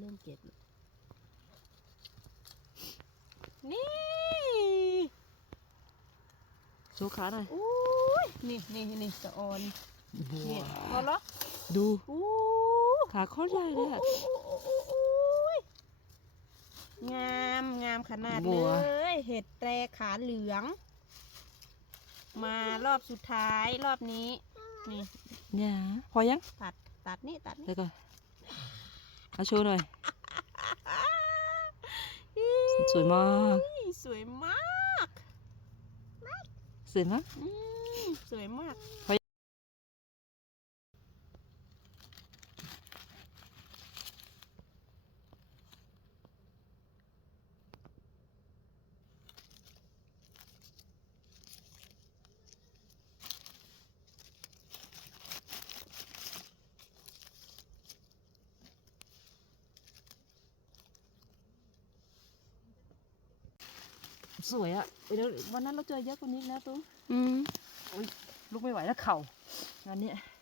เริ่มเก็บแล้วนี่โชว์ขาหน่อย อุ้ยนี่นี่นี่สะออนนี่พอละดู อู้ขาโคตรใหญ่เลยอะอู้อู้อู้อู้อู้ยงามงามขนาดบัเลว ย เห็ดแตรขาเหลือง มารอบสุดท้ายรอบนี้ นี่ เนี่ยพอยังตัดตัดนี่ตัดนี่ เดี๋ยวก่อน เอาโชว์หน่อย สวยมาก สวยมาก สวยมากอืมสวยมาก สวยอะเดี๋ยววันนั้นเราเจอเยอะกว่านี้อีกนะตุ้งอืมลุกไม่ไหวแล้วเข่างานเนี้ย